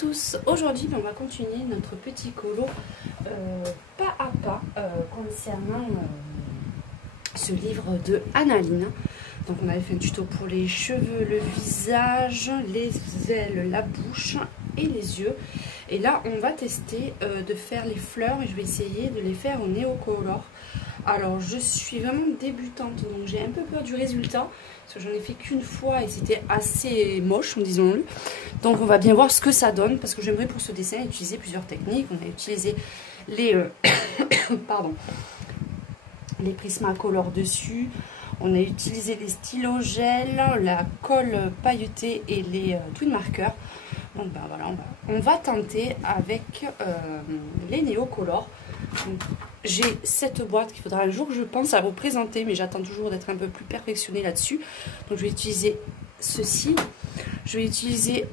tous, aujourd'hui on va continuer notre petit colo pas à pas concernant ce livre de Annaline. Donc on avait fait un tuto pour les cheveux, le visage, les ailes, la bouche et les yeux. Et là on va tester de faire les fleurs et je vais essayer de les faire au Neocolor. Alors je suis vraiment débutante donc j'ai un peu peur du résultat parce que j'en ai fait qu'une fois et c'était assez moche, disons-le. Donc on va bien voir ce que ça donne parce que j'aimerais pour ce dessin utiliser plusieurs techniques. On a utilisé les pardon, les Prismacolor dessus, on a utilisé les stylos gel, la colle pailletée et les twin markers. Donc ben voilà, on va tenter avec les Neocolor. J'ai cette boîte qu'il faudra un jour, je pense, à vous présenter, mais j'attends toujours d'être un peu plus perfectionnée là-dessus. Donc je vais utiliser ceci. Je vais utiliser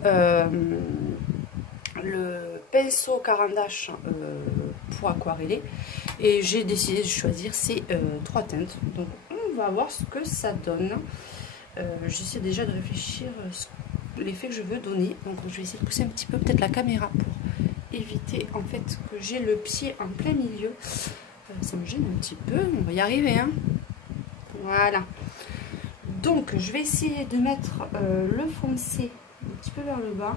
le pinceau Caran d'Ache pour aquareller. Et j'ai décidé de choisir ces trois teintes. Donc on va voir ce que ça donne. J'essaie déjà de réfléchir l'effet que je veux donner. Donc je vais essayer de pousser un petit peu peut-être la caméra pour éviter en fait que j'ai le pied en plein milieu. Ça me gêne un petit peu, on va y arriver hein. Voilà. Donc je vais essayer de mettre le foncé un petit peu vers le bas.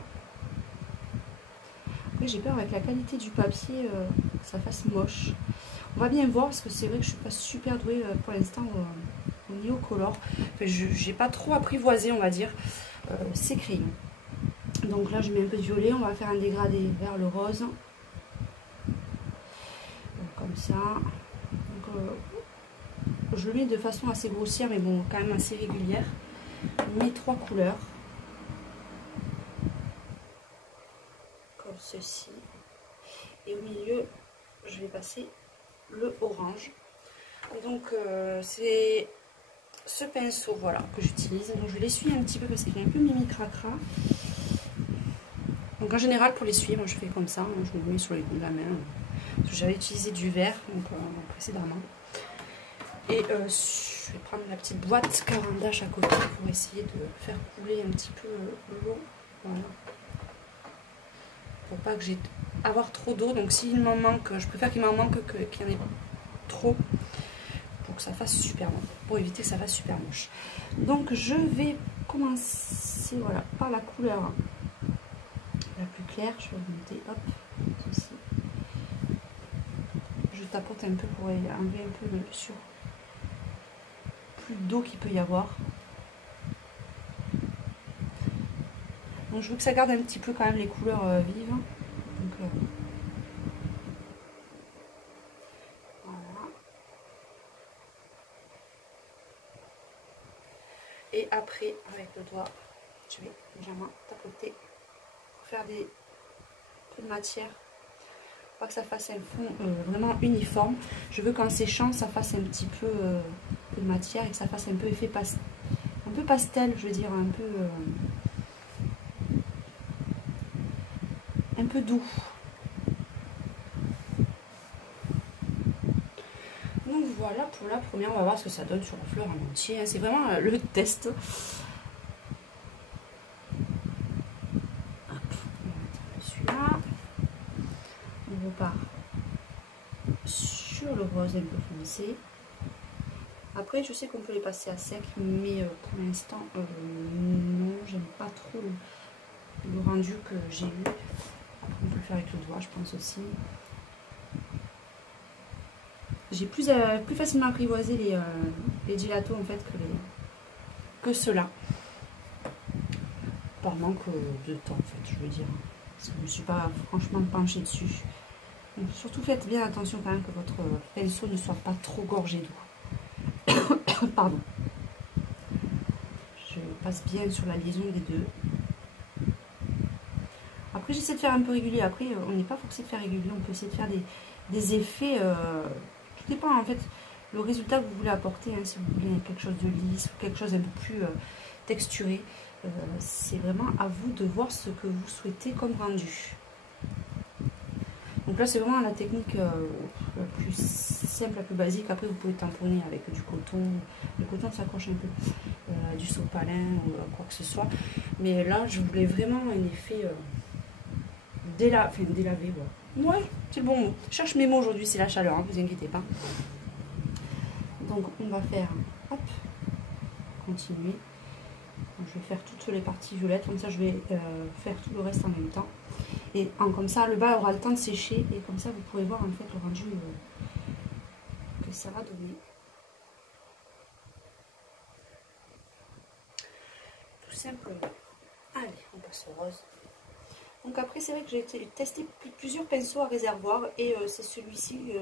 Après j'ai peur avec la qualité du papier que ça fasse moche. On va bien voir parce que c'est vrai que je suis pas super douée pour l'instant au Neocolor. Enfin, j'ai pas trop apprivoisé on va dire ces crayons. Donc là je mets un peu de violet, on va faire un dégradé vers le rose. Comme ça. Donc, je le mets de façon assez grossière mais bon quand même assez régulière. Mes trois couleurs. Comme ceci. Et au milieu je vais passer le orange. Et donc c'est ce pinceau voilà que j'utilise. Donc je l'essuie un petit peu parce qu'il est un peu mimi cracra. Donc en général pour l'essuyer moi je fais comme ça, je le mets sur la main. J'avais utilisé du verre donc, précédemment. Et je vais prendre la petite boîte Caran d'Ache à côté pour essayer de faire couler un petit peu l'eau. Voilà. Pour pas que j'ai avoir trop d'eau. Donc s'il m'en manque, je préfère qu'il m'en manque qu'il y en ait trop. Pour que ça fasse super moche. Pour éviter que ça fasse super moche. Donc je vais commencer voilà, par la couleur la plus claire. Je vais monter hop, ceci. Je tapote un peu pour enlever un peu le sur plus d'eau qu'il peut y avoir. Donc je veux que ça garde un petit peu quand même les couleurs vives. Donc, voilà. Et après avec le doigt, je vais légèrement tapoter pour faire des peu de matière. Pas que ça fasse un fond vraiment uniforme. Je veux qu'en séchant ça fasse un petit peu de matière et que ça fasse un peu effet pastel, je veux dire un peu doux. Donc voilà pour la première, on va voir ce que ça donne sur la fleur en entier. C'est vraiment le test. Celui-là. On repart sur le rose un peu foncé. Après je sais qu'on peut les passer à sec mais pour l'instant non, j'aime pas trop le rendu que j'ai eu. Après on peut le faire avec le doigt je pense aussi. J'ai plus facilement apprivoisé les gelatos en fait que ceux-là. Par manque de temps en fait je veux dire. Parce que je ne me suis pas franchement penchée dessus. Donc, surtout faites bien attention quand même que votre pinceau ne soit pas trop gorgé d'eau. Pardon. Je passe bien sur la liaison des deux. Après j'essaie de faire un peu régulier. Après on n'est pas forcé de faire régulier. On peut essayer de faire des effets. Tout dépend en fait le résultat que vous voulez apporter. Hein, si vous voulez quelque chose de lisse, quelque chose un peu plus texturé. C'est vraiment à vous de voir ce que vous souhaitez comme rendu. Donc là c'est vraiment la technique la plus simple, la plus basique. Après vous pouvez tamponner avec du coton. Le coton s'accroche un peu, du sopalin ou quoi que ce soit. Mais là je voulais vraiment un effet délaver, ouais, c'est bon mot. Je cherche mes mots aujourd'hui, c'est la chaleur, hein, vous inquiétez pas. Donc on va faire, hop, continuer. Donc, je vais faire toutes les parties violettes, comme ça je vais faire tout le reste en même temps. Et comme ça le bas aura le temps de sécher et comme ça vous pourrez voir en fait le rendu que ça va donner. Tout simplement. Allez, on passe au rose. Donc après c'est vrai que j'ai testé plusieurs pinceaux à réservoir et c'est celui-ci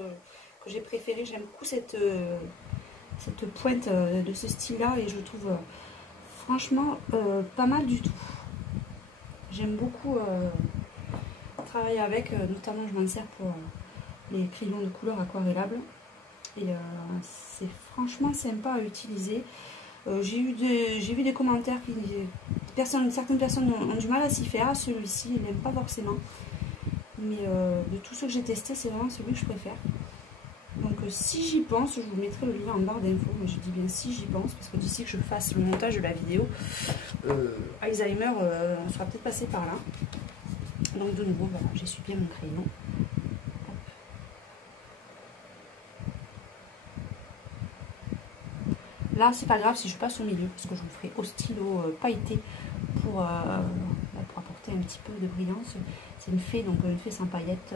que j'ai préféré. J'aime beaucoup cette pointe de ce style là et je trouve franchement pas mal du tout. J'aime beaucoup travailler avec, notamment je m'en sers pour les crayons de couleur aquarellables et c'est franchement sympa à utiliser. J'ai vu des commentaires qui certaines personnes ont du mal à s'y faire. Celui-ci ils n'aiment pas forcément, mais de tous ceux que j'ai testé c'est vraiment celui que je préfère. Donc si j'y pense, je vous mettrai le lien en barre d'infos, mais je dis bien si j'y pense, parce que d'ici que je fasse le montage de la vidéo, Alzheimer on sera peut-être passé par là. Donc de nouveau, voilà, j'essuie bien mon crayon. Hop. Là, c'est pas grave si je passe au milieu, parce que je vous ferai au stylo pailleté pour apporter un petit peu de brillance. C'est une fée, donc une fée sans paillettes,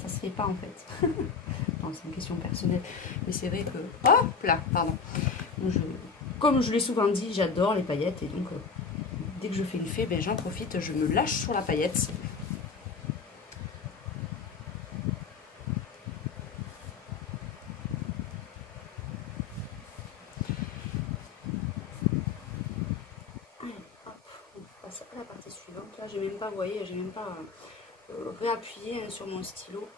ça se fait pas en fait. Non, c'est une question personnelle, mais c'est vrai que... Hop là, pardon. Donc, comme je l'ai souvent dit, j'adore les paillettes, et donc dès que je fais une fée, ben, j'en profite, je me lâche sur la paillette. Allez, hop, on va passer à la partie suivante. Là, j'ai même pas, vous voyez, j'ai même pas réappuyé sur mon stylo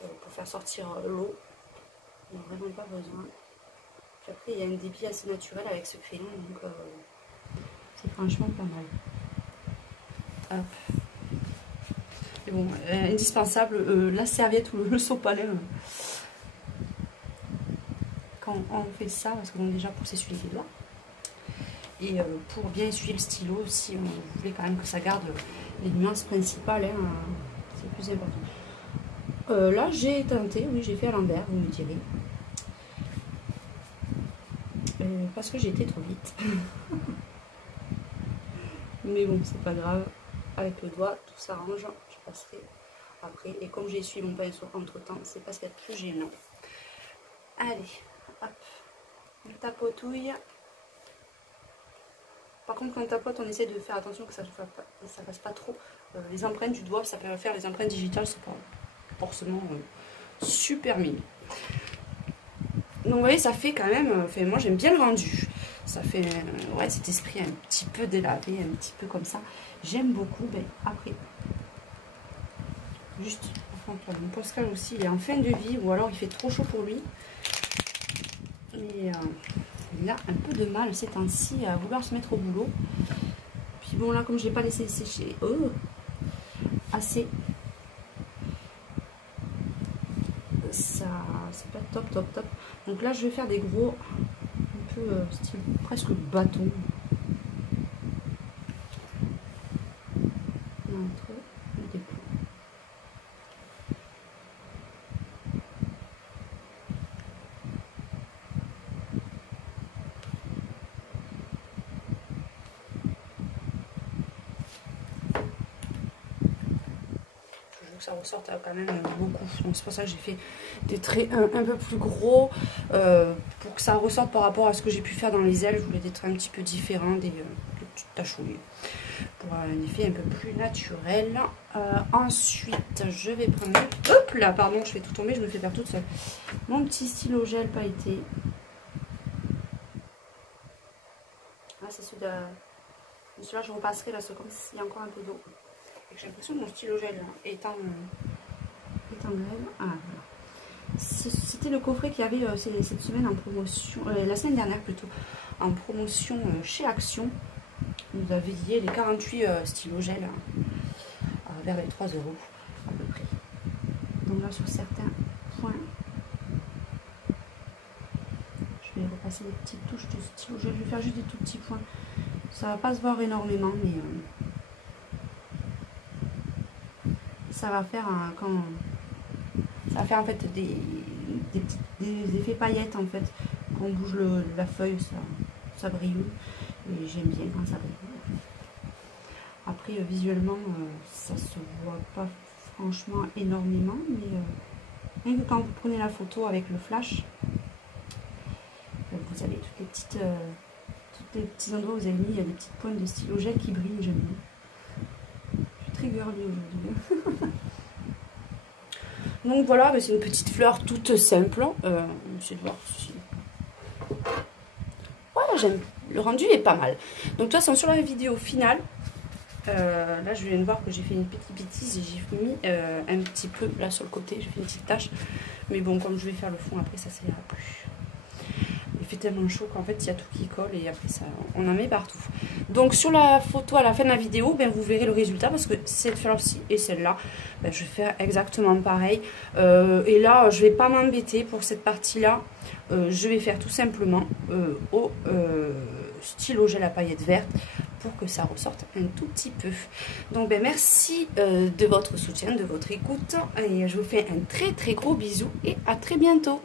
pour faire sortir l'eau. Il n'y a vraiment pas besoin. Puis après, il y a un débit assez naturel avec ce crayon, donc c'est franchement pas mal. Hop. Et bon, indispensable, la serviette ou le sopalin quand on fait ça, parce que bon, déjà pour s'essuyer les doigts et pour bien essuyer le stylo, si on voulait quand même que ça garde les nuances principales, hein, c'est le plus important. Là j'ai tenté, oui j'ai fait à l'envers, vous me direz, parce que j'ai été trop vite. Mais bon, c'est pas grave, avec le doigt tout s'arrange, je passerai après, et comme j'ai essuyé mon pinceau entre temps, c'est pas ce qu'il y a de plus gênant. Allez, hop, on tapotouille. Par contre, quand on tapote, on essaie de faire attention que ça fasse pas trop les empreintes du doigt. Ça peut faire les empreintes digitales, c'est pas forcément super mignon. Donc vous voyez, ça fait quand même, moi j'aime bien le rendu. Ça fait ouais, cet esprit un petit peu délavé, un petit peu comme ça. J'aime beaucoup. Ben, après, juste, enfin, mon Poscal aussi, il est en fin de vie, ou alors il fait trop chaud pour lui. Et il a un peu de mal ces temps-ci à vouloir se mettre au boulot. Puis bon, là, comme je l'ai pas laissé sécher assez, ça c'est pas top. Donc là, je vais faire des gros, un peu style presque bâton. Entre les deux. Ça ressorte quand même beaucoup, donc c'est pour ça que j'ai fait des traits un peu plus gros pour que ça ressorte par rapport à ce que j'ai pu faire dans les ailes. Je voulais des traits un petit peu différents, des petites tachouilles pour un effet un peu plus naturel. Ensuite je vais prendre, hop là, pardon, je fais tout tomber, je me fais faire toute seule, mon petit stylo gel pailleté. Ah, c'est celui-là, je repasserai là, c'est comme s'il y a encore un peu d'eau. J'ai l'impression que mon stylo gel est en grève. Ah, voilà. C'était le coffret qu'il y avait cette semaine en promotion, la semaine dernière plutôt, en promotion chez Action. Vous avez dit les 48 stylos gel vers les 3 € à peu près. Donc là, sur certains points, je vais repasser des petites touches de stylo gel. Je vais faire juste des tout petits points. Ça va pas se voir énormément, mais ça va faire ça va faire en fait des effets paillettes en fait. Quand on bouge la feuille, ça brille. Et j'aime bien quand ça brille. Après, visuellement, ça se voit pas franchement énormément, mais rien que quand vous prenez la photo avec le flash, vous avez tous les petits endroits où vous avez mis, il y a des petites pointes de stylo gel qui brillent, j'aime bien. Je suis très girly aujourd'hui. Donc voilà, c'est une petite fleur toute simple. J'essaie de voir si... Ouais, j'aime. Le rendu est pas mal. Donc de toute façon, sur la vidéo finale, là je viens de voir que j'ai fait une petite bêtise et j'ai mis un petit peu là sur le côté, j'ai fait une petite tache. Mais bon, comme je vais faire le fond après, ça ira plus. Il fait tellement chaud qu'en fait il y a tout qui colle et après ça, on en met partout. Donc sur la photo à la fin de la vidéo, vous verrez le résultat parce que cette fleur-ci et celle-là, je vais faire exactement pareil. Et là, je vais pas m'embêter pour cette partie-là. Je vais faire tout simplement au stylo gel à paillettes vertes pour que ça ressorte un tout petit peu. Donc merci de votre soutien, de votre écoute et je vous fais un très très gros bisou et à très bientôt.